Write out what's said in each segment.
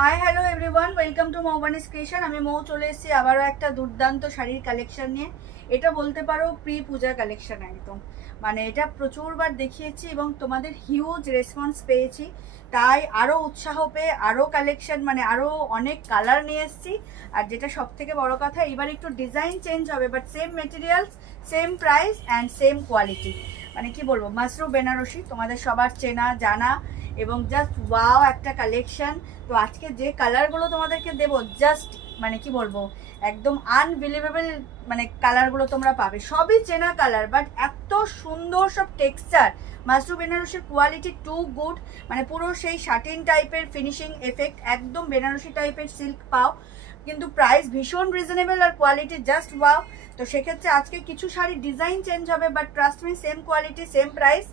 High hello everyone, welcome to Moubani's creation. আমি মৌ চলে এসেছি আবারও একটা দুর্দান্ত শাড়ির কালেকশন নিয়ে। এটা বলতে পারো প্রি পূজা কালেকশন একদম, মানে এটা প্রচুরবার দেখিয়েছি এবং তোমাদের হিউজ রেসপন্স পেয়েছি, তাই আরও উৎসাহ পেয়ে আরও কালেকশন মানে আরও অনেক কালার নিয়ে এসেছি। আর যেটা সব থেকে বড় কথা, এবার একটু ডিজাইন চেঞ্জ হবে, but same materials, same price and same quality. মানে কি বলবো, মাসরু বেনারসি তোমাদের সবার চেনা জানা এবং জাস্ট ওয়াও একটা কালেকশন। তো আজকে যে কালারগুলো তোমাদেরকে দেবো, জাস্ট মানে কি বলবো, একদম আনবিলিভেবল মানে কালারগুলো তোমরা পাবে। সবই চেনা কালার, বাট এত সুন্দর সব টেক্সচার। মাসরু বেনারসির কোয়ালিটি টু গুড, মানে পুরো সেই শাটিন টাইপের ফিনিশিং এফেক্ট, একদম বেনারসি টাইপের সিল্ক পাও, কিন্তু প্রাইস ভীষণ রিজনেবল আর কোয়ালিটি জাস্ট ওয়াও। তো সেক্ষেত্রে আজকে কিছু শাড়ি ডিজাইন চেঞ্জ হবে, but trust me same quality same price.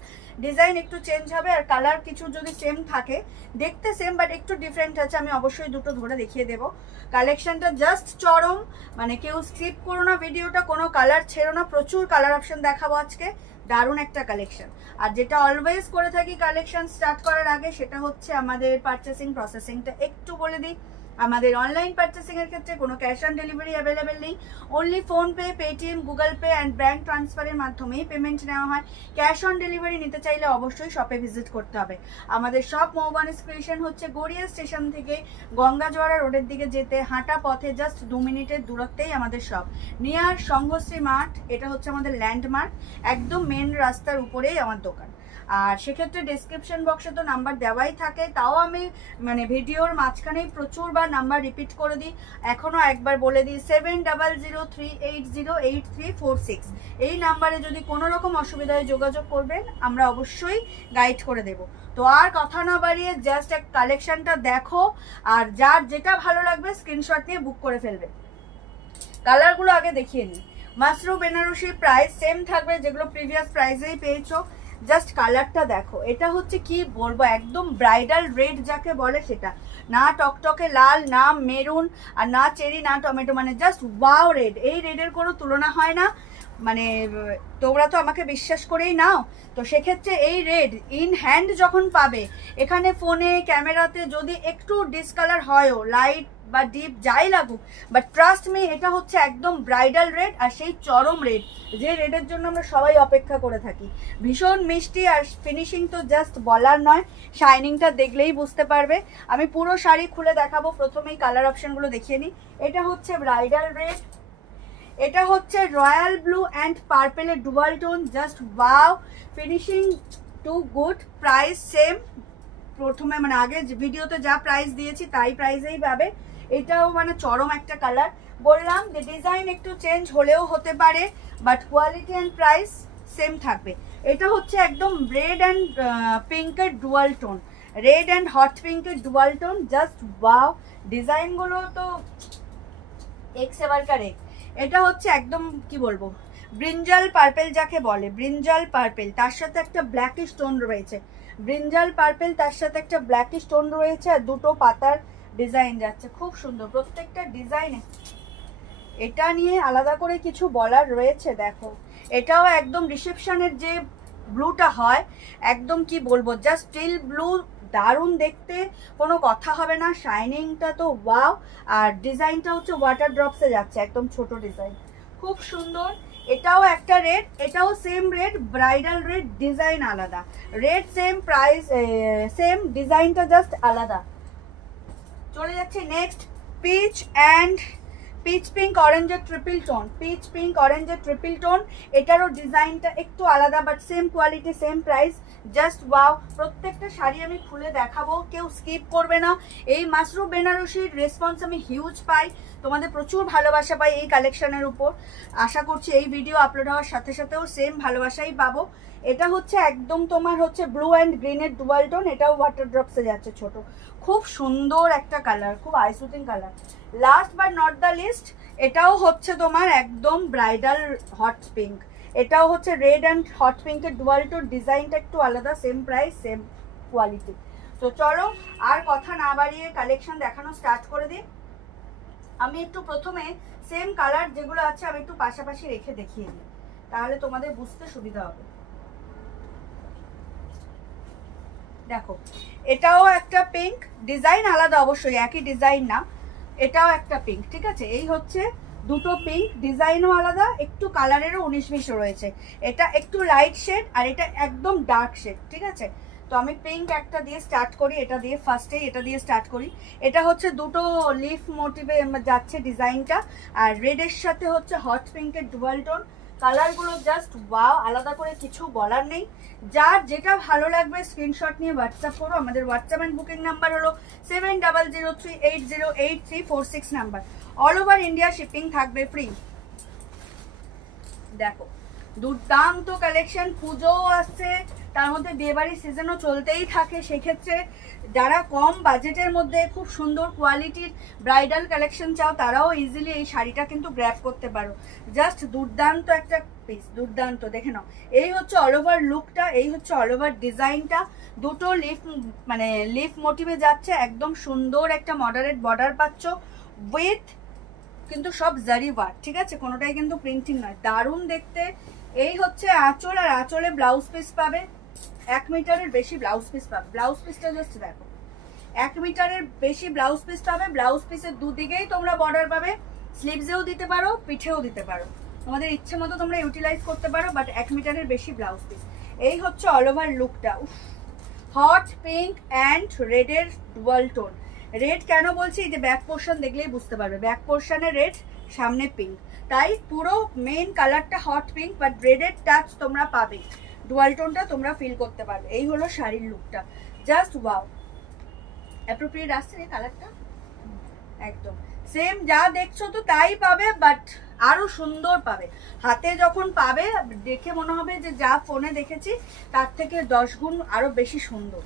Design একটু চেঞ্জ হবে আর কালার কিছু যদি সেম থাকে, দেখতে সেম বাট একটু ডিফারেন্ট আছে। আমি অবশ্যই দুটো ধরে দেখিয়ে দেবো। কালেকশনটা জাস্ট চরম, মানে কেউ স্কিপ করো না ভিডিওটা, কোনো কালার ছেড়ো না, প্রচুর কালার অপশন দেখাবো আজকে। দারুণ একটা কালেকশন। আর যেটা অলওয়েজ করে থাকি কালেকশন স্টার্ট করার আগে, সেটা হচ্ছে আমাদের পারচেসিং প্রসেসিংটা একটু বলে দিই। আমাদের অনলাইন পারচেসিং এর ক্ষেত্রে কোনো ক্যাশ অন ডেলিভারি অ্যাভেলেবেল নেই, only PhonePe, Paytm, Google pay and bank ট্রান্সফারের মাধ্যমেই পেমেন্ট নেওয়া হয়। ক্যাশ অন ডেলিভারি নিতে চাইলে অবশ্যই শপে ভিজিট করতে হবে। আমাদের শপ মৌবানিস ক্রিয়েশন হচ্ছে গড়িয়া স্টেশন থেকে গঙ্গাজোয়ারা রোডের দিকে যেতে হাঁটা পথে জাস্ট 2 মিনিটের দূরত্বেই আমাদের শপ, নিয়ার সংঘশ্রী মাঠ। এটা হচ্ছে আমাদের ল্যান্ডমার্ক, একদম মেন রাস্তার উপরেই আমার দোকান। আর সেক্ষেত্রে ডেসক্রিপশন বক্সে তো নাম্বার দেওয়াই থাকে, তাও আমি মানে ভিডিওর মাঝখানেই প্রচুরবার নাম্বার রিপিট করে দিই, এখনও একবার বলে দিই, 7003808346। এই নাম্বারে যদি কোনো রকম অসুবিধায় যোগাযোগ করবেন, আমরা অবশ্যই গাইড করে দেব। তো আর কথা না বাড়িয়ে জাস্ট এক কালেকশনটা দেখো, আর যার যেটা ভালো লাগবে স্ক্রিনশট নিয়ে বুক করে ফেলবে। কালারগুলো আগে দেখিয়ে নিই। মাসরু বেনারসি প্রাইস সেম থাকবে, যেগুলো প্রিভিয়াস প্রাইসেই পেয়েছো। জাস্ট কালারটা দেখো, এটা হচ্ছে কি বলবো, একদম ব্রাইডাল রেড যাকে বলে সেটা, না টকটকে লাল, না মেরুন, আর না চেরি, না টমেটো, মানে জাস্ট ওয়াও রেড। এই রেডের কোনো তুলনা হয় না, মানে তোমরা তো আমাকে বিশ্বাস করেই নাও। তো সেক্ষেত্রে এই রেড ইন হ্যান্ড যখন পাবে, এখানে ফোনে ক্যামেরাতে যদি একটু ডিসকালার হয়ও, লাইট বা ডিপ যাই লাগুক, বাট ট্রাস্ট মি এটা হচ্ছে একদম ব্রাইডাল রেড, আর সেই চরম রেড যে রেডের জন্য আমরা সবাই অপেক্ষা করে থাকি। ভীষণ মিষ্টি, আর ফিনিশিং তো জাস্ট বলার নয়, শাইনিংটা দেখলেই বুঝতে পারবে। আমি পুরো শাড়ি খুলে দেখাবো, প্রথমেই কালার অপশনগুলো দেখিয়ে নিই। এটা হচ্ছে ব্রাইডাল রেড, এটা হচ্ছে রয়্যাল ব্লু অ্যান্ড পার্পেলের dual tone, just wow, finishing too good, price same. প্রথমে মানে আগে ভিডিওতে যা প্রাইস দিয়েছি তাই প্রাইসেই পাবে। এটাও মানে চরম একটা কালার, বললাম যে ডিজাইন একটু চেঞ্জ হলেও হতে পারে, but quality and price same থাকবে। এটা হচ্ছে একদম রেড অ্যান্ড পিঙ্কের dual tone, red and hot পিঙ্কের ডুয়াল টোন, জাস্ট ওয়াও। ডিজাইনগুলো তো এক্স এবার কারেক্ট। এটা হচ্ছে একদম কি বলবো, ব্রিঞ্জাল পার্পেল যাকে বলে, ব্রিঞ্জাল পার্পেল, তার সাথে একটা ব্ল্যাক স্টোন রয়েছে। ব্রিঞ্জাল পার্পেল তার সাথে একটা ব্ল্যাক স্টোন রয়েছে, আর দুটো পাতার ডিজাইন যাচ্ছে, খুব সুন্দর প্রত্যেকটা ডিজাইনে। এটা নিয়ে আলাদা করে কিছু বলার রয়েছে দেখো। এটাও একদম রিসেপশনের যে ব্লুটা হয়, একদম কি বলবো, জাস্ট স্টিল ব্লু, দারুণ দেখতে, কোনো কথা হবে না। শাইনিংটা তো ওয়াও, আর ডিজাইনটা হচ্ছে ওয়াটার ড্রপসে যাচ্ছে, একদম ছোট ডিজাইন, খুব সুন্দর। এটাও একটা রেড, এটাও same red, bridal red, design আলাদা, রেড সেম প্রাইস সেম, ডিজাইনটা জাস্ট আলাদা। চলে যাচ্ছে next, peach and peach pink অরেঞ্জের ট্রিপল টোন, পিচ পিঙ্ক অরেঞ্জের ট্রিপল টোন। এটারও ডিজাইনটা একটু আলাদা, but same quality same price, just wow. প্রত্যেকটা শাড়ি আমি খুলে দেখাবো, কেউ স্কিপ করবে না। এই মাসরু বেনারসির রেসপন্স আমি হিউজ পাই, তোমাদের প্রচুর ভালোবাসা পাই এই কালেকশনের উপর। আশা করছি এই ভিডিও আপলোড হওয়ার সাথে সাথেও সেম ভালোবাসাই পাবো। এটা হচ্ছে একদম তোমার হচ্ছে ব্লু অ্যান্ড গ্রিনের ডুয়াল টোন, এটাও ওয়াটার ড্রপসে যাচ্ছে ছোট, খুব সুন্দর একটা কালার, খুব eye soothing colour. Last but not the least, এটাও হচ্ছে তোমার একদম ব্রাইডাল হট পিঙ্ক, এটাও হচ্ছে রেড অ্যান্ড হট পিঙ্কের ডুয়াল টোন, ডিজাইনটা একটু আলাদা, সেম প্রাইস সেম কোয়ালিটি। তো চলো আর কথা না বাড়িয়ে কালেকশন দেখানো স্টার্ট করে দিই। আমি একটু প্রথমে সেম কালার যেগুলো আছে আমি একটু পাশাপাশি রেখে দেখিয়ে দিই, তাহলে তোমাদের বুঝতে সুবিধা হবে। দেখো এটাও একটা পিঙ্ক, ডিজাইন আলাদা অবশ্যই, একই ডিজাইন না, এটাও একটা পিঙ্ক, ঠিক আছে। এই হচ্ছে দুটো পিঙ্ক, ডিজাইনও আলাদা, একটু কালারেরও 19-20 রয়েছে। এটা একটু লাইট শেড আর এটা একদম ডার্ক শেড, ঠিক আছে। তো আমি পিঙ্ক একটা দিয়ে স্টার্ট করি, এটা দিয়ে ফার্স্টেই এটা দিয়ে স্টার্ট করি। এটা হচ্ছে দুটো লিফ মোটিভে যাচ্ছে ডিজাইনটা, আর রেডের সাথে হচ্ছে হট পিঙ্কের ডুয়াল টোন। কালারগুলো জাস্ট ওয়াও, আলাদা করে কিছু বলার নেই। যার যেটা ভালো লাগবে স্ক্রিনশট নিয়ে হোয়াটসঅ্যাপ করো। আমাদের হোয়াটসঅ্যাপ অ্যান্ড বুকিং নাম্বার হলো 7003808346 number. All over India shipping থাকবে ফ্রি। দেখো দুর্দান্ত কালেকশন, পুজোও আসছে, তার মধ্যে বিয়েবাড়ির সিজনও চলতেই থাকে। সেক্ষেত্রে যারা কম বাজেটের মধ্যে খুব সুন্দর কোয়ালিটির ব্রাইডাল কালেকশন চাও তারাও ইজিলি এই শাড়িটা কিন্তু গ্র্যাব করতে পারো। জাস্ট দুর্দান্ত একটা পিস, দুর্দান্ত, দেখে নাও। এই হচ্ছে অল ওভার লুকটা, এই হচ্ছে অল ওভার ডিজাইনটা। দুটো লিফ মোটিভে যাচ্ছে, একদম সুন্দর একটা মডারেট বর্ডার পাচ্ছ উইথ কিন্তু সব জারি ওয়ার্ক, ঠিক আছে, কোনোটাই কিন্তু প্রিন্টিং নয়, দারুণ দেখতে। এই হচ্ছে আঁচল, আর আঁচলে ব্লাউজ পিস পাবে 1 মিটারের বেশি ব্লাউজ পিস পাবে। ব্লাউজ পিসটা জাস্ট দেখো, 1 মিটারের বেশি ব্লাউজ পিস পাবে। ব্লাউজ পিসের দুদিকেই তোমরা বর্ডার পাবে, স্লিভসেও দিতে পারো, পিঠেও দিতে পারো, তোমাদের ইচ্ছে মতো তোমরা ইউটিলাইজ করতে পারো, বাট 1 মিটারের বেশি ব্লাউজ পিস। এই হচ্ছে অল ওভার লুকটা, হট পিঙ্ক অ্যান্ড রেডের ডুয়াল টোন। রেড কেন বলছি, এই যে ব্যাক পোর্শন দেখলেই বুঝতে পারবে, ব্যাক পোর্শনে রেড, সামনে পিঙ্ক, তাই পুরো মেইন কালারটা হট পিঙ্ক, বাট রেডের টাচ তোমরা পাবে, ডুয়াল টোনটা তোমরা ফিল করতে পারবে। এই হলো শাড়ির লুকটা, জাস্ট ওয়াও, অ্যাপ্রোপ্রিয়েট আসছে এই কালারটা, একদম সেম যা দেখছো তো তাই পাবে, বাট আরো সুন্দর পাবে। হাতে যখন পাবে দেখে মনে হবে যে যা ফোনে দেখেছি তার থেকে 10 গুণ আরো বেশি সুন্দর।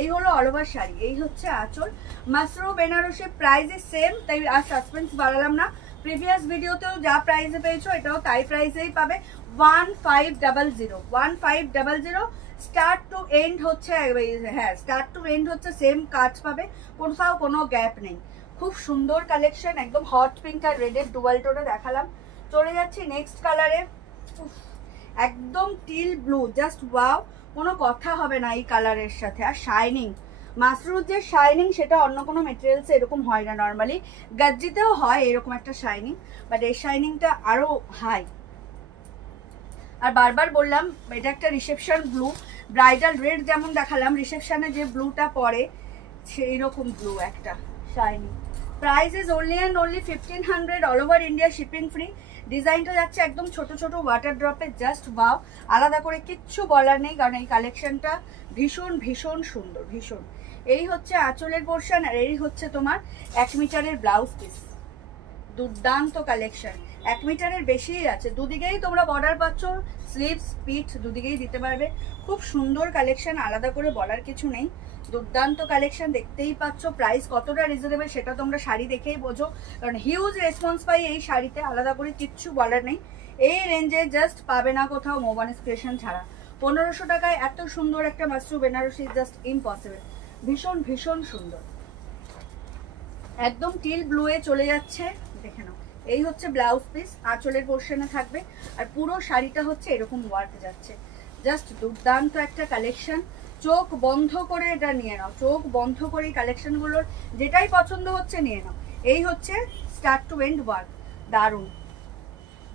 এই হলো অল ওভার শাড়ি। এই হচ্ছে আঁচল। মাসরো বেনারসি প্রাইসে সেম, তাই আর সাসপেন্স বাড়ালাম না। প্রিভিয়াস ভিডিওতেও যা প্রাইসে পেয়েছো এটাও তাই প্রাইসেই পাবে, 1500, 1500 স্টার্ট টু এন্ড হচ্ছে, হ্যাঁ স্টার্ট টু এন্ড হচ্ছে সেম কাজ পাবে, কোথাও কোনো গ্যাপ নেই। খুব সুন্দর কালেকশন, একদম হট পিঙ্ক আর রেডের ডুয়াল টোনে দেখালাম। চলে যাচ্ছি নেক্সট কালারে, একদম টিল ব্লু, জাস্ট ওয়াও, কোনো কথা হবে না এই কালারের সাথে। আর শাইনিং, মাসরুর যে শাইনিং সেটা অন্য কোনো মেটেরিয়ালসে এরকম হয় না, নর্মালি গাজ্জিতেও হয় এরকম একটা শাইনিং, বাট এই শাইনিংটা আরো হাই। আর বারবার বললাম এটা একটা রিসেপশন ব্লু, ব্রাইডাল রেড যেমন দেখালাম, রিসেপশনে যে ব্লুটা পরে সেই রকম ব্লু একটা shining. Price is only and only 1500, all over India shipping free. ডিজাইনটা যাচ্ছে একদম ছোট ছোট ওয়াটার ড্রপে, জাস্ট ওয়াও, আলাদা করে কিচ্ছু বলার নেই, কারণ এই কালেকশনটা ভীষণ ভীষণ সুন্দর, ভীষণ। এই হচ্ছে আঁচলের পোর্শন, আর এই হচ্ছে তোমার 1 মিটারের ব্লাউজ পিস। দুর্দান্ত কালেকশন, 1 মিটারের বেশিই আছে, দুদিকেই তোমরা বর্ডার পাচ্ছ, স্লিভস পিঠ দুদিকেই দিতে পারবে। খুব সুন্দর কালেকশন, আলাদা করে বলার কিছু নেই, দুর্দান্ত কালেকশন, দেখতেই পাচ্ছ। প্রাইস কতটা রিজনেবল সেটা তোমরা শাড়ি দেখেই বোঝো, কারণ হিউজ রেসপন্স পাই এই শাড়িতে, আলাদা করে কিচ্ছু বলার নেই। এই রেঞ্জে জাস্ট পাবে না কোথাও মোবানিস ক্রিয়েশন ছাড়া। 1500 টাকায় এত সুন্দর একটা মাসরু বেনারসি, জাস্ট ইম্পসিবল, ভীষণ ভীষণ সুন্দর। একদম টিল ব্লু এ চলে যাচ্ছে, দেখে নাও। এই হচ্ছে ব্লাউজ পিস, আঁচলের পোর্শনে থাকবে, আর পুরো শাড়িটা হচ্ছে এরকম ওয়ার্ক যাচ্ছে, জাস্ট দুর্দান্ত একটা কালেকশন। চোখ বন্ধ করে এটা নিয়ে নাও, চোখ বন্ধ করে এই কালেকশনগুলোর যেটাই পছন্দ হচ্ছে নিয়ে নাও। এই হচ্ছে স্টার্ট টু এন্ড ওয়ার্ক, দারুণ,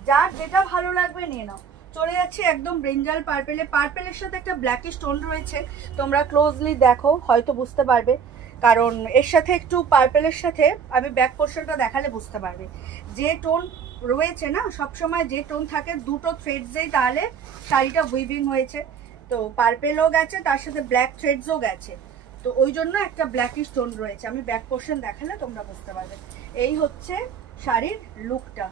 যার যেটা ভালো লাগবে নিয়ে নাও। চলে যাচ্ছে একদম ব্রিঞ্জাল পার্পেলে, পার্পেলের সাথে একটা ব্ল্যাকিশ টোন রয়েছে, তোমরা ক্লোজলি দেখো হয়তো বুঝতে পারবে, কারণ এর সাথে একটু পার্পেলের সাথে আমি ব্যাক পোর্শনটা দেখালে বুঝতে পারবে। যে টোন রয়েছে না, সবসময় যে টোন থাকে দুটো থ্রেডসেই, তাহলে শাড়িটা উইভিং হয়েছে, তো পার্পেলও গেছে তার সাথে ব্ল্যাক থ্রেডসও গেছে, তো ওই জন্য একটা ব্ল্যাকিশ টোন রয়েছে। আমি ব্যাক পোর্শন দেখালে তোমরা বুঝতে পারবে। এই হচ্ছে শাড়ির লুকটা।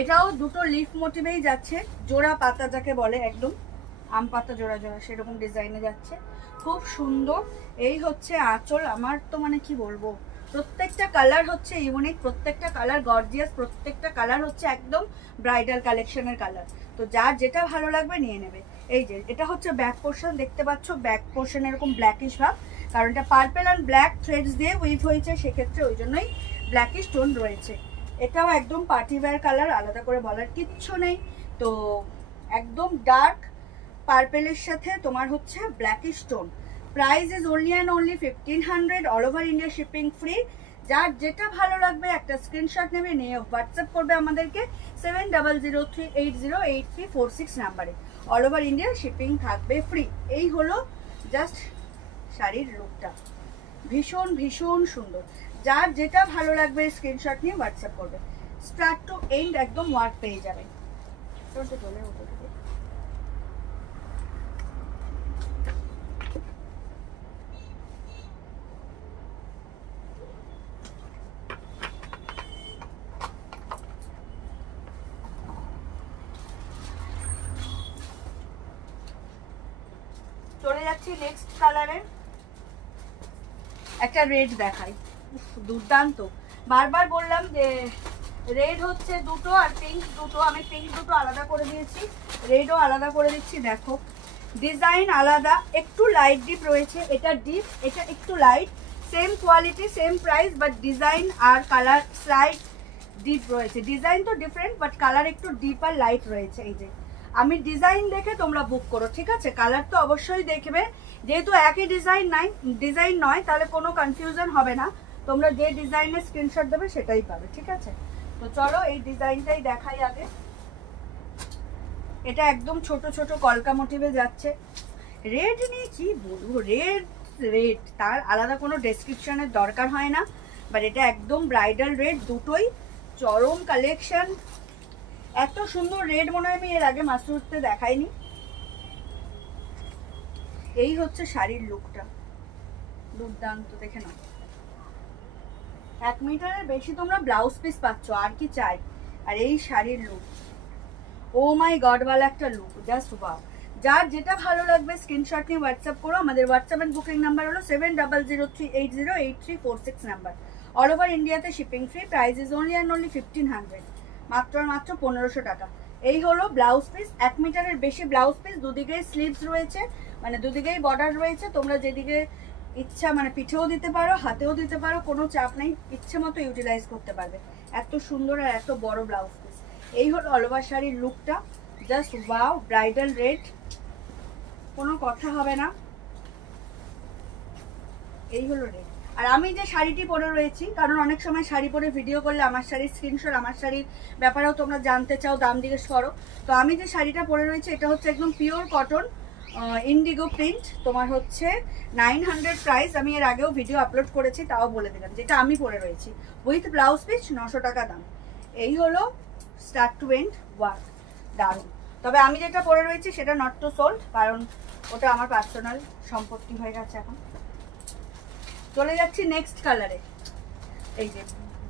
এটাও দুটো লিফ মোটিভেই যাচ্ছে, জোড়া পাতা যাকে বলে, একদম আম পাতা জোড়া জোড়া সেরকম ডিজাইনে যাচ্ছে, খুব সুন্দর। এই হচ্ছে আঁচল, আমার তো মানে কি বলবো, প্রত্যেকটা কালার হচ্ছে ইউনিক, প্রত্যেকটা কালার গর্জিয়াস, প্রত্যেকটা কালার হচ্ছে একদম ব্রাইডাল কালেকশনের কালার, তো যার যেটা ভালো লাগবে নিয়ে নেবে। এই যে এটা হচ্ছে ব্যাক পোর্শন, দেখতে পাচ্ছ ব্যাক পোর্শন এরকম ব্ল্যাকিশ ভাব, কারণ এটা পার্পেল অ্যান্ড ব্ল্যাক থ্রেডস দিয়ে উইভ হয়েছে, সেক্ষেত্রে ওই জন্যই ব্ল্যাকিশ টোন রয়েছে। এটাও একদম পার্টি ওয়্যার কালার, আলাদা করে বলার কিচ্ছু নেই। তো একদম ডার্ক পার্পেলের সাথে তোমার হচ্ছে black stone. Price is only and only 1500, all over India shipping free. যার যেটা ভালো লাগবে একটা স্ক্রিনশট নেবে, নিয়ে হোয়াটসঅ্যাপ করবে আমাদেরকে 7003808346 নাম্বারে। অল ওভার ইন্ডিয়া শিপিং থাকবে ফ্রি। এই হলো জাস্ট শাড়ির লুকটা, ভীষণ ভীষণ সুন্দর। যার যেটা ভালো লাগবে স্ক্রিনশট নিয়ে হোয়াটসঅ্যাপ করবে। স্টার্ট টু এন্ড একদম ওয়ার্ক পেয়ে যাবে। চলে যাচ্ছি নেক্সট কালারে, একটা রেড দেখাই, দুর্দান্ত। বারবার বললাম যে রেড হচ্ছে দুটো আর পিঙ্ক দুটো, আমি পিঙ্ক দুটো আলাদা করে দিয়েছি, রেডও আলাদা করে দিচ্ছি। দেখো ডিজাইন আলাদা, একটু লাইট ডিপ রয়েছে, এটা ডিপ এটা একটু light, same quality same price, but design আর কালার স্লাইড ডিপ রয়েছে। ডিজাইন তো ডিফারেন্ট বাট কালার একটু ডিপ আর লাইট রয়েছে। এই যে আমি ডিজাইন দেখে তোমরা বুক করো, ঠিক আছে? কালার তো অবশ্যই দেখবে, যেহেতু একই ডিজাইন নয় তাহলে কোনো কনফিউশন হবে না। তোমরা যে ডিজাইনের স্ক্রিনশট দেবে সেটাই পাবে, ঠিক আছে? তো চলো এই ডিজাইনটাই দেখাই আগে। এটা একদম ছোট ছোট কলকা মোটিভে যাচ্ছে। রেড নিয়ে কি বলবো, রেড তার আলাদা কোনো ডেসক্রিপশনের দরকার হয় না, বাট এটা একদম ব্রাইডাল রেড, দুটোই চরম কালেকশন। এত সুন্দর রেড মনে হয় আমি এর আগে মাসরুতে দেখাইনি। এই হচ্ছে শাড়ির লুকটা, দুর্দান্ত, দেখে নাও। 1 মিটারের বেশি তোমরা ব্লাউজ পিস পাচ্ছ, আর কি চাই? আর এই শাড়ির লুক, ও মাই গড ওয়ালা একটা লুক, জাস্ট ওয়াও। যার যেটা ভালো লাগবে স্ক্রিনশট নিয়ে হোয়াটসঅ্যাপ করো। আমাদের হোয়াটসঅ্যাপ এন্ড বুকিং নাম্বার হলো 7003808346 নাম্বার। অল ওভার ইন্ডিয়াতে shipping free. Price is only and only 1500, মাত্র আর মাত্র 1500 টাকা। এই হলো ব্লাউজ পিস, 1 মিটারের বেশি ব্লাউজ পিস, দুদিকেই স্লিভস রয়েছে, মানে দুদিকেই বর্ডার রয়েছে। তোমরা যেদিকে ইচ্ছা মানে পিঠেও দিতে পারো, হাতেও দিতে পারো, কোনো চাপ নেই, ইচ্ছে মতো ইউটিলাইজ করতে পারবে। এত সুন্দর আর এত বড় ব্লাউজ পিস। এই হলো অল ওভার শাড়ির লুকটা, জাস্ট ওয়াও। ব্রাইডাল রেড, কোনো কথা হবে না। এই হলো রেড। আর আমি যে শাড়িটি পরে রয়েছি, কারণ অনেক সময় শাড়ি পরে ভিডিও করলে আমার শাড়ির স্ক্রিনশট, আমার শাড়ির ব্যাপারেও তোমরা জানতে চাও, দাম জিজ্ঞেস করো। তো আমি যে শাড়িটা পরে রয়েছি এটা হচ্ছে একদম পিওর কটন ইন্ডিগো প্রিন্ট, তোমার হচ্ছে 900 প্রাইস। আমি এর আগেও ভিডিও আপলোড করেছি, তাও বলে দিলাম, যেটা আমি পরে রয়েছি উইথ ব্লাউজ পিস 900 টাকা দাম। এই হলো স্টার্ট টু এন্ড ওয়ার্ক, দারুণ। তবে আমি যেটা পরে রয়েছি সেটা নট টু সোল্ড, কারণ ওটা আমার পার্সোনাল সম্পত্তি হয়ে গেছে এখন। চলে যাচ্ছি নেক্সট কালারে, এই যে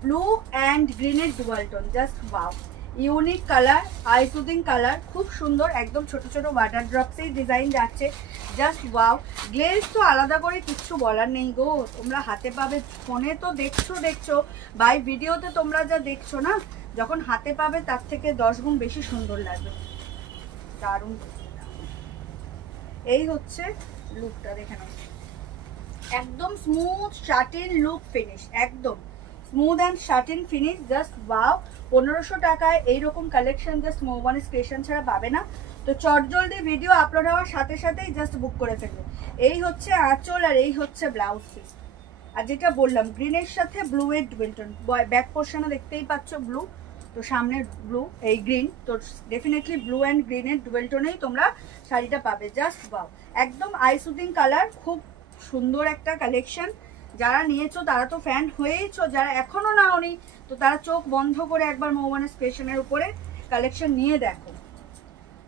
ব্লু অ্যান্ড গ্রিনের dual tone, just wow. Unique colour, I soothing colour, খুব সুন্দর, একদম ছোট ছোট ওয়াটার ড্রপসেই ডিজাইন যাচ্ছে, জাস্ট ওয়াও। গ্লেজ তো আলাদা করে কিচ্ছু বলার নেই গো, তোমরা হাতে পাবে। ফোনে তো দেখছো বাই ভিডিওতে তোমরা যা দেখছো না, যখন হাতে পাবে তার থেকে 10 গুণ বেশি সুন্দর লাগবে, দারুণ। এই হচ্ছে লুকটা, দেখে নাও, একদম স্মুথ শাটিন লুক ফিনিশ, একদম smooth and satin finish, just wow. 1500 টাকায় এইরকম কালেকশন জাস্ট মৌবানিস ক্রিয়েশন ছাড়া পাবে না। তো চটজলদি ভিডিও আপলোড হওয়ার সাথে সাথেই জাস্ট বুক করে ফেলবে। এই হচ্ছে আঁচল আর এই হচ্ছে ব্লাউজ পিস। আর যেটা বললাম গ্রিনের সাথে ব্লু এর ডুয়েলটন, ব্যাক পোর্শনে দেখতেই পাচ্ছ ব্লু, তো সামনের ব্লু, এই গ্রিন, তো ডেফিনেটলি ব্লু অ্যান্ড গ্রিনের ডুয়েলটনেই তোমরা শাড়িটা পাবে, জাস্ট ওয়াও। একদম আই সুদিং কালার, খুব সুন্দর একটা কালেকশন। যারা নিয়েছো তারা তো ফ্যান হয়েইছো, যারা এখনো নাওনি তো তারা চোখ বন্ধ করে একবার মৌবানিস ক্রিয়েশনের উপরে কালেকশন নিয়ে দেখো,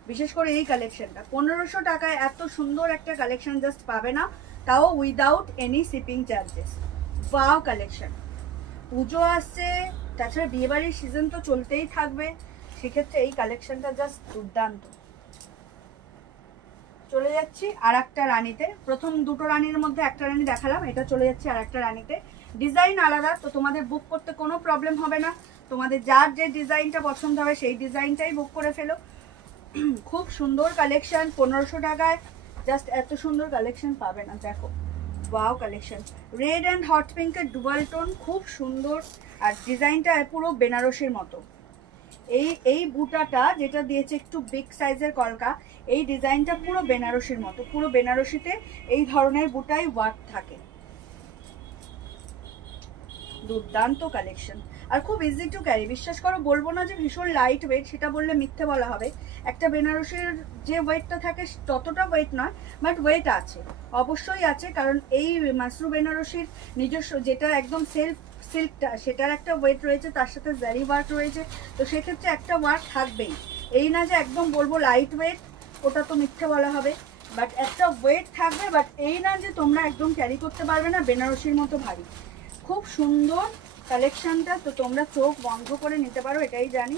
বিশেষ করে এই কালেকশনটা। 1500 টাকায় এত সুন্দর একটা কালেকশন জাস্ট পাবে না, তাও without any shipping charges. Wow collection. পুজো আসছে, তাছাড়া বিয়েবাড়ির সিজন তো চলতেই থাকবে, সেক্ষেত্রে এই কালেকশনটা জাস্ট দুর্দান্ত। চলে যাচ্ছি আর একটা রানীতে। প্রথম দুটো রানীর মধ্যে একটা রানী দেখালাম, এটা চলে যাচ্ছে আর একটা রানীতে। ডিজাইন আলাদা, তো তোমাদের বুক করতে কোনো প্রবলেম হবে না। তোমাদের যার যে ডিজাইনটা পছন্দ হবে সেই ডিজাইনটাই বুক করে ফেলো। খুব সুন্দর কালেকশন, 1500 টাকায় জাস্ট এত সুন্দর কালেকশন পাবে না। দেখো wow collection, red and hot পিঙ্কের ডুয়াল টোন, খুব সুন্দর। আর ডিজাইনটা পুরো বেনারসির মতো। এই বুটাটা যেটা দিয়েছে একটু বিগ সাইজের কলকা, এই ডিজাইনটা পুরো বেনারসির মতো, পুরো বেনারসিতে এই ধরনের বুটাই ওয়ার্ক থাকে। দুর্দান্ত কালেকশন আর খুব ইজি টু ক্যারি। বিশ্বাস করো, বলবো না যে ভীষণ লাইট ওয়েট, সেটা বললে মিথ্যে বলা হবে। একটা বেনারসির যে ওয়েটটা থাকে ততটা ওয়েট নয়, বাট ওয়েট আছে, অবশ্যই আছে। কারণ এই মাসরু বেনারসির নিজস্ব যেটা একদম সিল্কটা, সেটার একটা ওয়েট রয়েছে, তার সাথে জারি ওয়ার্ক রয়েছে, তো সেক্ষেত্রে একটা ওয়ার্ক থাকবেই। এই না যে একদম বলবো লাইট ওয়েট, ওটা তো মিথ্যে বলা হবে, বাট একটা ওয়েট থাকবে। বাট এই না যে তোমরা একদম ক্যারি করতে পারবে না, বেনারসির মতো ভারী। খুব সুন্দর কালেকশনটা, তো তোমরা চোখ বন্ধ করে নিতে পারো, এটাই জানি।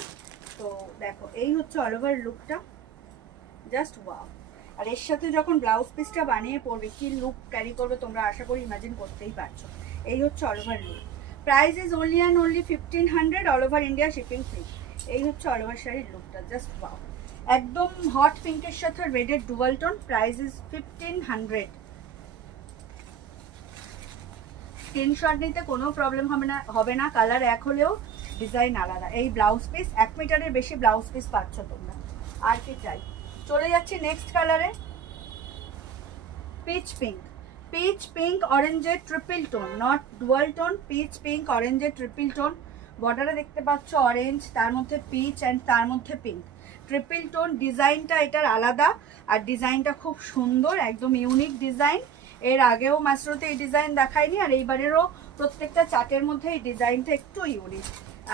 তো দেখো, এই হচ্ছে অল ওভার লুকটা, জাস্ট ওয়াও। আর এর সাথে যখন ব্লাউজ পিসটা বানিয়ে পরবে, কি লুক ক্যারি করবে তোমরা আশা করি ইমাজিন করতেই পারছো। এই হচ্ছে all over look. Price is only and only 1500, all over India shipping free. এই হচ্ছে অল ওভার শাড়ির লুকটা, জাস্ট ওয়াও। একদম হট পিঙ্কের সাথে রেডের dual tone, price is 1500। Screenshot নিতে কোনো প্রবলেম হবে না। কালার এক হলেও ডিজাইন আলাদা। এই ব্লাউজ পিস 1 মিটারের বেশি ব্লাউজ পিস পাচ্ছ তোমরা, আর কি চাই। চলে যাচ্ছি নেক্সট কালারে, পিচ পিঙ্ক। পিচ পিঙ্ক অরেঞ্জের triple tone, not dual tone, peach pink অরেঞ্জের ট্রিপল টোন। বর্ডারে দেখতে পাচ্ছ অরেঞ্জ, তার মধ্যে পিচ অ্যান্ড তার মধ্যে পিঙ্ক, ট্রিপল টোন। ডিজাইনটা এটার আলাদা, আর ডিজাইনটা খুব সুন্দর, একদম ইউনিক ডিজাইন। এর আগেও মাসরুতে এই ডিজাইন দেখায়নি, আর এইবারেরও প্রত্যেকটা চার্টের মধ্যে এই ডিজাইনটা একটু ইউনিক,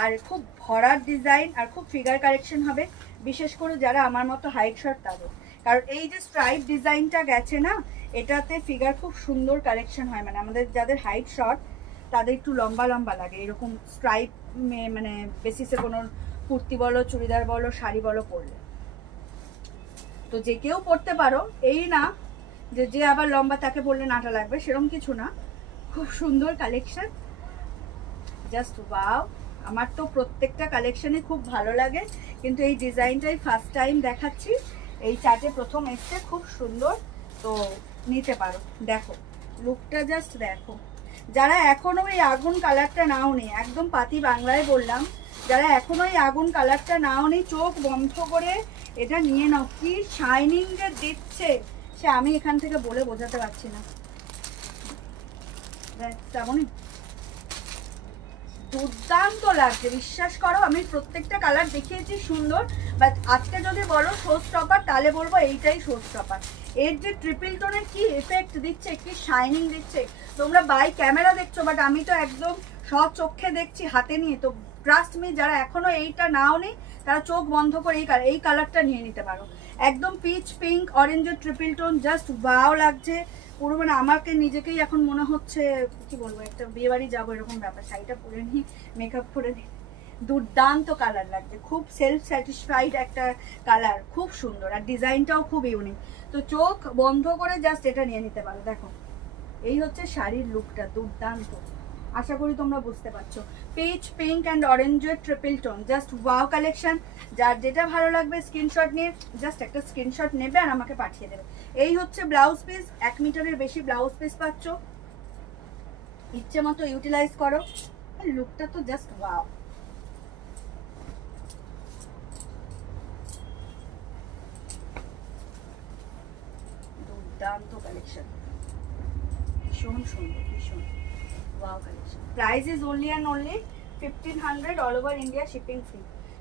আর খুব ভরার ডিজাইন, আর খুব ফিগার কালেকশন হবে, বিশেষ করে যারা আমার মতো হাইট শর্ট তাদের। কারণ এই যে স্ট্রাইপ ডিজাইনটা গেছে না, এটাতে ফিগার খুব সুন্দর কালেকশন হয়। মানে আমাদের যাদের হাইট শর্ট তাদের একটু লম্বা লম্বা লাগে এরকম স্ট্রাইপ, মানে বেসিসে কোনো কুর্তি বলো, চুড়িদার বলো, শাড়ি বলো পরলে। তো যে কেউ পরতে পারো, এই না যে আবার লম্বা তাকে পরলে নাটা লাগবে, সেরকম কিছু না। খুব সুন্দর কালেকশন, জাস্ট ওয়াও। আমার তো প্রত্যেকটা কালেকশনই খুব ভালো লাগে, কিন্তু এই ডিজাইনটাই ফার্স্ট টাইম দেখাচ্ছি, এই চার্টে প্রথম এসছে, খুব সুন্দর। তো নিতে পারো। দেখো লুকটা, জাস্ট দেখো। যারা এখনো এই আগুন কালারটা নাও নি, একদম পাতি বাংলায় বললাম, যারা এখনো এই আগুন কালারটা নাও নি, চোখ বন্ধ করে এটা নিয়ে নাও। কি শাইনিং যে দিচ্ছে, সে আমি এখান থেকে বলে বোঝাতে পারছি না। তেমনই দুর্দান্ত লাগছে, বিশ্বাস করো। আমি প্রত্যেকটা কালার দেখিয়েছি সুন্দর, বাট আজকে যদি বলো শো স্টপার, তাহলে বলবো এইটাই শো স্টপার। এর যে ট্রিপল টোনের কি এফেক্ট দিচ্ছে, কি শাইনিং দিচ্ছে, তোমরা বাই ক্যামেরা দেখছো, বাট আমি তো একদম চোখে দেখছি হাতে নিয়ে। তো ট্রাস্ট মি, যারা এখনো এইটা নাও নি, তারা চোখ বন্ধ করে এই কালারটা নিয়ে নিতে পারো। একদম পিচ পিঙ্ক অরেঞ্জের ট্রিপল টোন, জাস্ট ওয়াও লাগছে পুরো। মানে আমাকে নিজেকেই এখন মনে হচ্ছে, কি বলবো, একটা বিয়ে বাড়ি যাবো এরকম ব্যাপার। শাড়িটা পরে নিই, মেকআপ করে নিই, দুর্দান্ত কালার লাগছে, খুব সেলফ স্যাটিসফাইড একটা কালার, খুব সুন্দর, আর ডিজাইনটাও খুব ইউনিক। তো চোখ বন্ধ করে জাস্ট এটা নিয়ে নিতে পারো। দেখো এই হচ্ছে শাড়ির লুকটা, দুর্দান্ত। আশা করি তোমরা বুঝতে পারছো। পিচ পিঙ্ক অ্যান্ড অরেঞ্জের triple tone, just wow collection. যার যেটা ভালো লাগবে স্ক্রিনশট নিয়ে জাস্ট একটা স্ক্রিনশট নেবে আর আমাকে পাঠিয়ে দেবে। এই হচ্ছে ব্লাউজ পিস, 1 মিটারের বেশি ব্লাউজ পিস পাচ্ছ, ইচ্ছে মতো ইউটিলাইজ করো। লুকটা তো জাস্ট ওয়াও। দুর্দান্ত কালেকশন, ভীষণ সুন্দর, ভীষণ wow collection. Price is only and only 1500, all over India shipping free.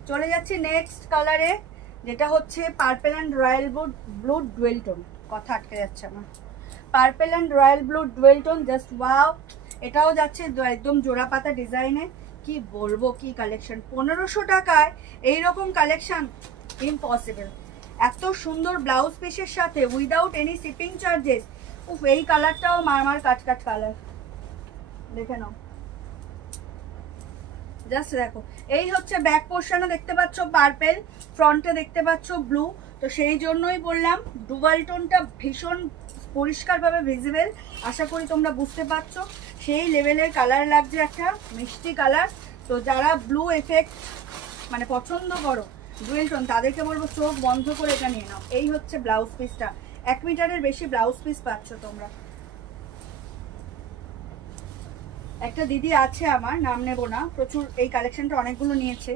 চলে যাচ্ছি নেক্সট কালারে, যেটা হচ্ছে purple and royal blue dual tone. কথা আটকে যাচ্ছে আমার। Purple and royal blue dual tone, just wow. এটাও যাচ্ছে একদম জোড়া পাতা ডিজাইনে। কি বলবো, কি কালেকশন। 1500 টাকায় এইরকম কালেকশন ইম্পসিবল। এত সুন্দর ব্লাউজ পিসের সাথে উইদাউট এনি শিপিং চার্জেস। উফ, এই কালারটাও মারমার কাট কালার, দেখে নাও, জাস্ট দেখো। এই হচ্ছে ব্যাক পোর্শনে দেখতে পাচ্ছ পার্পেল, ফ্রন্টে দেখতে পাচ্ছ ব্লু। তো সেই জন্যই বললাম ডুয়াল টোনটা ভীষণ পরিষ্কারভাবে ভিজিবল। আশা করি তোমরা বুঝতে পারছো, সেই লেভেলের কালার লাগছে, একটা মিষ্টি কালার। তো যারা ব্লু এফেক্ট মানে পছন্দ করো ডুয়েল টোন, তাদেরকে বলবো চোখ বন্ধ করে এটা নিয়ে নাও। এই হচ্ছে ব্লাউজ পিসটা, 1 মিটারের বেশি ব্লাউজ পিস পাচ্ছ তোমরা। একটা দিদি আছে আমার, নাম নেব না, প্রচুর এই কালেকশনটা অনেকগুলো নিয়েছে,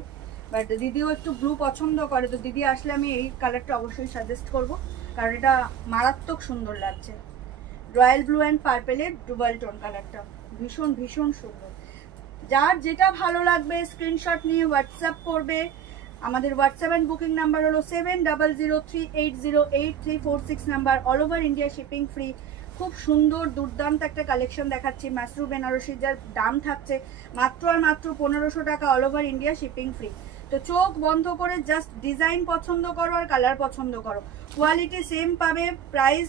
বাট দিদিও একটু ব্লু পছন্দ করে, তো দিদি আসলে আমি এই কালারটা অবশ্যই সাজেস্ট করব, কারণ এটা মারাত্মক সুন্দর লাগছে। রয়্যাল ব্লু অ্যান্ড পার্পেলের ডুবাল টোন কালারটা ভীষণ ভীষণ সুন্দর। যার যেটা ভালো লাগবে স্ক্রিনশট নিয়ে হোয়াটসঅ্যাপ করবে। আমাদের হোয়াটসঅ্যাপ অ্যান্ড বুকিং নাম্বার হলো 7003808346 number. All over India shipping free. খুব সুন্দর দুর্দান্ত একটা কালেকশন দেখাচ্ছি মাসরু বেনারসির, যার দাম থাকছে মাত্র আর মাত্র 1500 টাকা, all over India shipping free. তো চোখ বন্ধ করে জাস্ট ডিজাইন পছন্দ করো আর কালার পছন্দ করো, কোয়ালিটি সেম পাবে। প্রাইস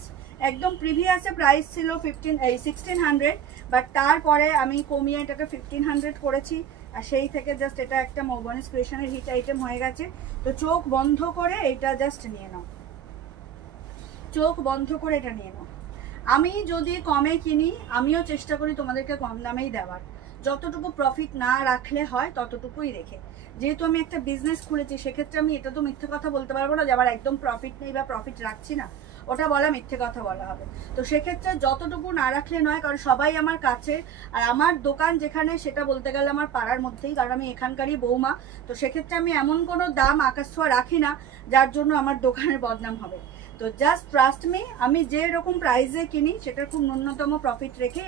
একদম প্রিভিয়াসে প্রাইস ছিল 1600, বাট তারপরে আমি কমিয়ে এটাকে 1500 করেছি, আর সেই থেকে জাস্ট এটা একটা মৌবনিস ক্রিয়েশনের হিট আইটেম হয়ে গেছে। তো চোখ বন্ধ করে এটা জাস্ট নিয়ে নাও, চোখ বন্ধ করে এটা নিয়ে নাও। আমি যদি কমে কিনি আমিও চেষ্টা করি তোমাদেরকে কম দামেই দেওয়ার, যতটুকু প্রফিট না রাখলে হয় ততটুকুই রেখে। যেহেতু আমি একটা বিজনেস খুলেছি সেক্ষেত্রে আমি এটা তো মিথ্যে কথা বলতে পারবো না যে আমার একদম প্রফিট নেই বা প্রফিট রাখছি না, ওটা বলা মিথ্যে কথা বলা হবে। তো সেক্ষেত্রে যতটুকু না রাখলে নয়, কারণ সবাই আমার কাছে, আর আমার দোকান যেখানে সেটা বলতে গেলে আমার পাড়ার মধ্যেই, কারণ আমি এখানকারই বৌমা। তো সেক্ষেত্রে আমি এমন কোনো দাম আকাশ ছোঁয়া রাখি না যার জন্য আমার দোকানের বদনাম হবে। তো জাস্ট ট্রাস্ট মি, আমি যে রকম প্রাইসে কিনি সেটার খুব ন্যূনতম প্রফিট রেখেই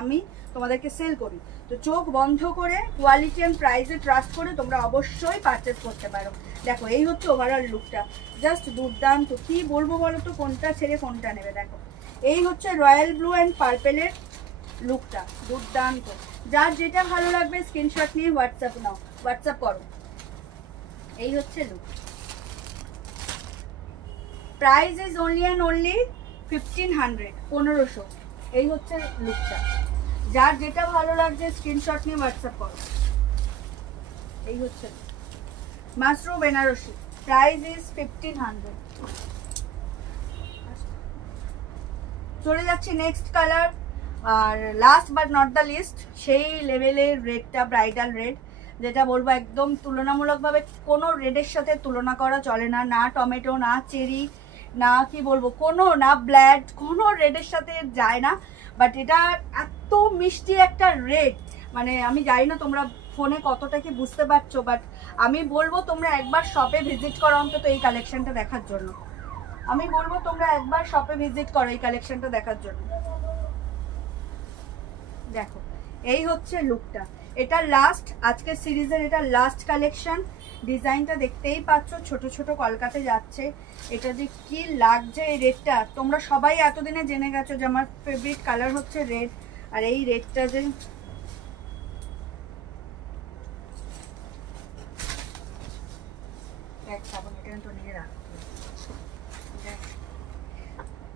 আমি তোমাদেরকে সেল করি। তো চোখ বন্ধ করে কোয়ালিটি অ্যান্ড প্রাইসে ট্রাস্ট করে তোমরা অবশ্যই পারচেস করতে পারো। দেখো এই হচ্ছে ওভারঅল লুকটা, জাস্ট দুর্দান্ত। কি বলবো বলো তো, কোনটা ছেড়ে কোনটা নেবে। দেখো এই হচ্ছে রয়্যাল ব্লু অ্যান্ড পার্পেলের লুকটা, দুর্দান্ত। যার যেটা ভালো লাগবে স্ক্রিনশট নিয়ে হোয়াটসঅ্যাপ করো। এই হচ্ছে look, price is only and only 1500, 1500। এই হচ্ছে লুকটা, যার যেটা ভালো লাগছে স্ক্রিনশট নিয়ে হোয়াটসঅ্যাপ করো। এই হচ্ছে মাসরু বেনারসি, প্রাইস ইজ 1500। চলে যাচ্ছি নেক্সট কালার, আর last but not the least, সেই লেভেলের রেডটা ব্রাইডাল রেড, যেটা বলবো একদম তুলনামূলকভাবে কোনো রেডের সাথে তুলনা করা চলে না, না টমেটো, না চেরি, না কি বলবো কোনো, না ব্ল্যাক, কোনো রেডের সাথে যায় না। বাট এটা এত মিষ্টি একটা রেড, মানে আমি জানি না তোমরা ফোনে কতটা কি বুঝতে পারছো, বাট আমি বলবো তোমরা একবার শপে ভিজিট করো অন্তত এই কালেকশনটা দেখার জন্য। আমি বলবো তোমরা একবার শপে ভিজিট করো এই কালেকশনটা দেখার জন্য। দেখো এই হচ্ছে লুকটা, এটা লাস্ট আজকের সিরিজের, এটা লাস্ট কালেকশন। ডিজাইনটা দেখতেই পাচ্ছ, ছোট ছোট কলকাতে যাচ্ছে। এটা যে কি লাগছে এই রেডটা, তোমরা সবাই এতদিনে জেনে গেছো যে আমার ফেভারিট কালার হচ্ছে রেড, আর এই রেডটা যে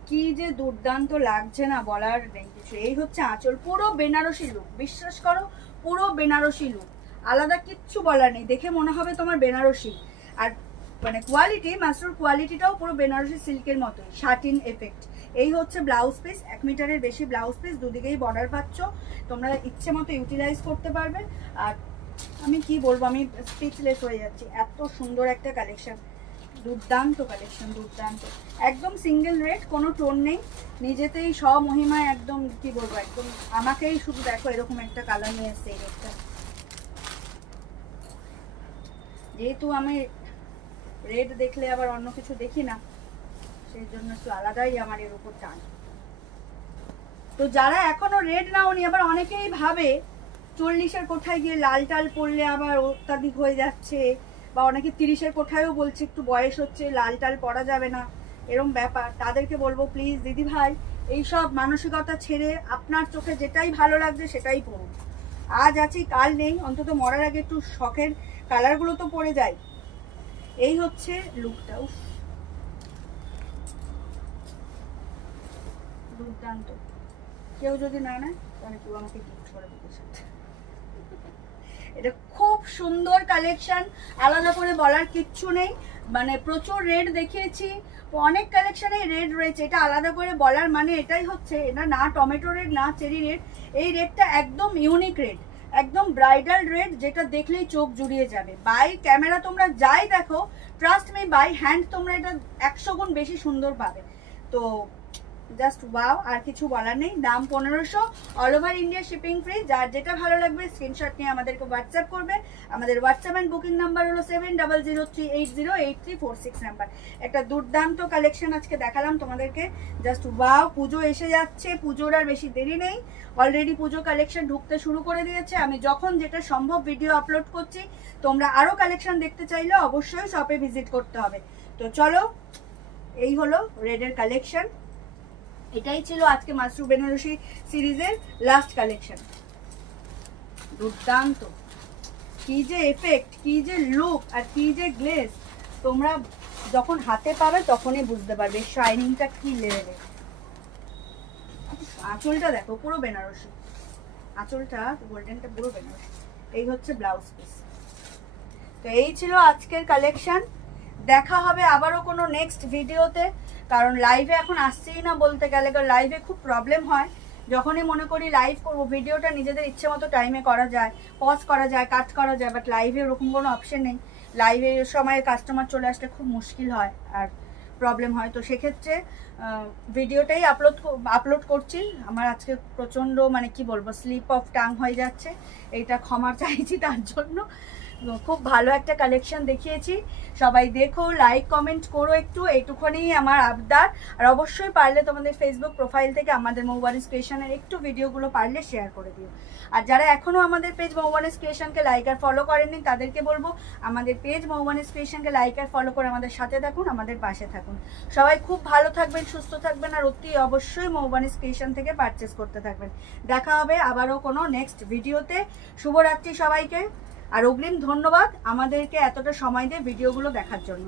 কি যে দুর্দান্ত লাগছে না, বলার নেই কিছু। এই হচ্ছে আঁচল, পুরো বেনারসি লুক, বিশ্বাস করো পুরো বেনারসি লুক, আলাদা কিচ্ছু বলার নেই, দেখে মনে হবে তোমার বেনারসি। আর মানে কোয়ালিটি, মাসরুর কোয়ালিটিটাও পুরো বেনারসি সিল্কের মতোই, শাটিন এফেক্ট। এই হচ্ছে ব্লাউজ পিস, 1 মিটারের বেশি ব্লাউজ পিস, দুদিকেই বর্ডার পাচ্ছ, তোমরা ইচ্ছে মতো ইউটিলাইজ করতে পারবে। আর আমি কি বলবো, আমি স্পিচলেস হয়ে যাচ্ছি, এত সুন্দর একটা কালেকশন, দুর্দান্ত কালেকশন, দুর্দান্ত। একদম সিঙ্গেল রেট, কোনো টোন নেই, নিজেতেই স্বমহিমায় একদম কি বলবো, একদম আমাকেই শুধু দেখো এরকম একটা কালার নিয়ে এসছে এই রেটটা। যেহেতু আমি রেড দেখলে আবার অন্য কিছু দেখি না, সেই জন্য একটু আলাদাই আমার এর উপর টান। তো যারা এখনো রেড নাওনি, আবার অনেকেই ভাবে 40-এর কোঠায় গিয়ে লাল টাল পরলে আবার অত্যাধিক হয়ে যাচ্ছে, বা অনেকে 30-এর কোঠায়ও বলছে একটু বয়স হচ্ছে লাল টাল পরা যাবে না, এরম ব্যাপার। তাদেরকে বলবো প্লিজ দিদি ভাই এইসব মানসিকতা ছেড়ে আপনার চোখে যেটাই ভালো লাগছে সেটাই পরুন। আজ আছি কাল নেই, অন্তত মরার আগে একটু শখের কালারগুলো তো পরে যায়। এই হচ্ছে লুকটা, উফ দুর্দান্ত। কেউ যদি না নেয় তাহলে কেউ আমাকে গিফট করে দিতে চায়। এটা খুব সুন্দর কালেকশন, আলাদা করে বলার কিচ্ছু নেই, মানে প্রচুর রেড দেখিয়েছি, অনেক কালেকশনে রেড রয়েছে, এটা আলাদা করে বলার মানে এটাই হচ্ছে, এটা না টমেটো রেড না চেরি রেড, এই রেডটা একদম ইউনিক রেড, একদম ব্রাইডাল রেড, যেটা দেখলেই চোখ জুড়িয়ে যাবে। বাই ক্যামেরা তোমরা যাই দেখো, ট্রাস্ট মি বাই হ্যান্ড তোমরা এটা 100 গুণ বেশি সুন্দর পাবে। তো জাস্ট ওয়াও, আর কিছু বলার নেই। দাম 1500, all over India shipping free. যার যেটা ভালো লাগবে স্ক্রিনশট নিয়ে আমাদেরকে হোয়াটসঅ্যাপ করবে। আমাদের হোয়াটসঅ্যাপ অ্যান্ড বুকিং নাম্বার হলো 7003808346 নাম্বার। একটা দুর্দান্ত কালেকশন আজকে দেখালাম তোমাদেরকে, জাস্ট ওয়াও। পুজো এসে যাচ্ছে, পুজোর আর বেশি দেরি নেই, অলরেডি পুজো কালেকশন ঢুকতে শুরু করে দিয়েছে। আমি যখন যেটা সম্ভব ভিডিও আপলোড করছি, তোমরা আরও কালেকশন দেখতে চাইলে অবশ্যই শপে ভিজিট করতে হবে। তো চলো, এই হলো রেডের কালেকশন। এটাই ছিল আজকে মাশরু বেনারসি সিরিজের লাস্ট কালেকশন। দুর্দান্ত, কি যে এফেক্ট, কি যে লুক, আর কি যে গ্লেজ, তোমরা যখন হাতে পাবে তখনই বুঝতে পারবে শাইনিংটা কি লেভেলে। আঁচলটা দেখো, পুরো বেনারসি আঁচলটা, গোল্ডেনটা পুরো বেনারসি। এই হচ্ছে ব্লাউজ পিস। তো এই ছিল আজকের কালেকশন। দেখা হবে আবারও কোনো নেক্সট ভিডিওতে, কারণ লাইভে এখন আসছেই না বলতে গেলে, কারণ লাইভে খুব প্রবলেম হয়। যখনই মনে করি লাইভ করবো, ভিডিওটা নিজেদের ইচ্ছে মতো টাইমে করা যায়, পজ করা যায়, কাট করা যায়, বাট লাইভে ওরকম কোনো অপশন নেই। লাইভে সময় কাস্টমার চলে আসলে খুব মুশকিল হয় আর প্রবলেম হয়। তো সেক্ষেত্রে ভিডিওটাই আপলোড করছি। আমার আজকে প্রচণ্ড মানে কি বলবো, স্লিপ অফ টাং হয়ে যাচ্ছে, এইটা ক্ষমা চাইছি তার জন্য। খুব ভালো একটা কালেকশন দেখিয়েছি, সবাই দেখো, লাইক কমেন্ট করো একটু, এইটুখানি আমার আবদার। আর অবশ্যই পারলে তোমাদের ফেসবুক প্রোফাইল থেকে আমাদের মৌবানিস ক্রিয়েশনের একটু ভিডিওগুলো পারলে শেয়ার করে দিও। আর যারা এখনও আমাদের পেজ মৌবানিস ক্রিয়েশনকে লাইক আর ফলো করেননি, তাদেরকে বলবো আমাদের পেজ মৌবানিস ক্রিয়েশনকে লাইক আর ফলো করে আমাদের সাথে থাকুন, আমাদের পাশে থাকুন। সবাই খুব ভালো থাকবেন, সুস্থ থাকবেন, আর অতি অবশ্যই মৌবানিস ক্রিয়েশন থেকে পারচেস করতে থাকবেন। দেখা হবে আবারও কোনো নেক্সট ভিডিওতে। শুভরাত্রি সবাইকে, আর অগ্রিম ধন্যবাদ আমাদেরকে এতটা সময় দিয়ে ভিডিওগুলো দেখার জন্য।